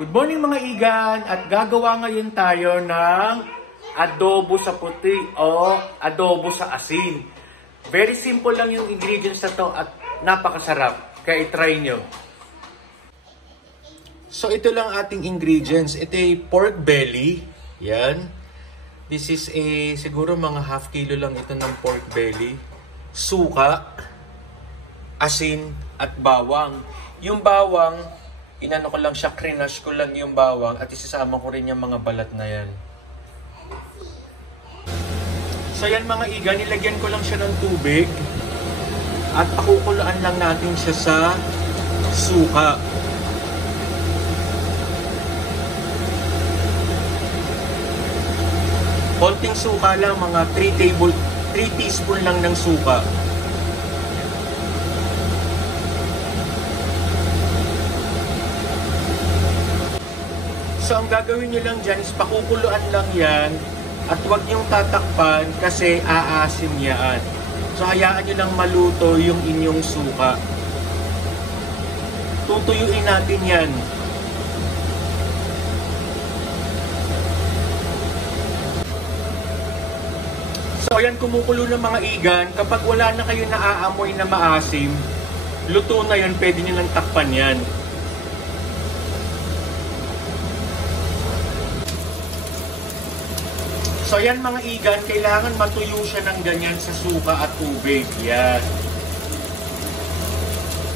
Good morning mga igan, at gagawa ngayon tayo ng adobo sa puti o adobo sa asin. Very simple lang yung ingredients na to at napakasarap, kaya i-try nyo. So ito lang ating ingredients. Ito ay pork belly, yan. This is siguro mga half kilo lang ito ng pork belly. Suka, asin at bawang. Yung bawang, inano ko lang siya, crinash ko lang yung bawang at isasama ko rin yung mga balat na yan. So yan mga iga, nilagyan ko lang siya ng tubig at pakukulaan lang natin siya sa suka. Konting suka lang, mga 3 teaspoon lang ng suka. So ang gagawin nyo lang dyan is pakukuluan lang yan at huwag nyong tatakpan kasi aasim yan. So hayaan nyo lang maluto yung inyong suka. Tutuyuin natin yan. So ayan, kumukulo ng mga igan. Kapag wala na kayo naaamoy na maasim, luto na yan, pwede nyo lang takpan yan. So yan mga igan, kailangan matuyo siya ng ganyan sa suka at tubig. Yan.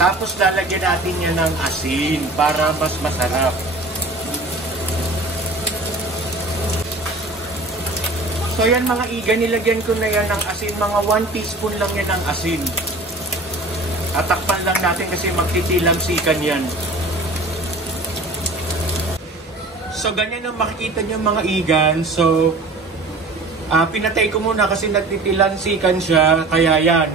Tapos lalagyan natin yan ng asin para mas masarap. So yan mga igan, nilagyan ko na yan ng asin. Mga 1 teaspoon lang yan ng asin. At takpan lang natin kasi magtitilamsikan yan. So ganyan ang makikita nyo mga igan. So pinatay ko muna kasi nagtitilansikan siya, kaya yan.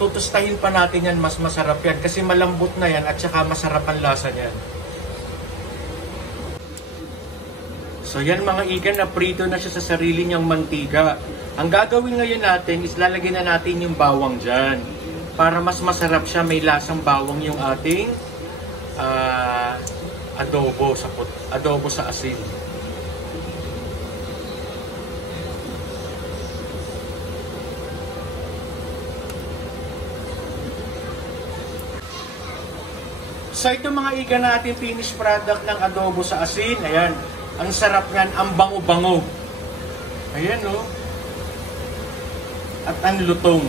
Tutustahin pa natin yan, mas masarap yan. Kasi malambot na yan at saka masarap ang lasa niyan. So yan mga igan, na prito na siya sa sarili niyang mantika. Ang gagawin ngayon natin is lalagyan na natin yung bawang dyan. Para mas masarap siya, may lasang bawang yung ating adobo sa asin. So ito mga iga natin, finished product ng adobo sa asin. Ayan, ang sarap niyan, ang bango-bango. Ayan, no? At ang lutong.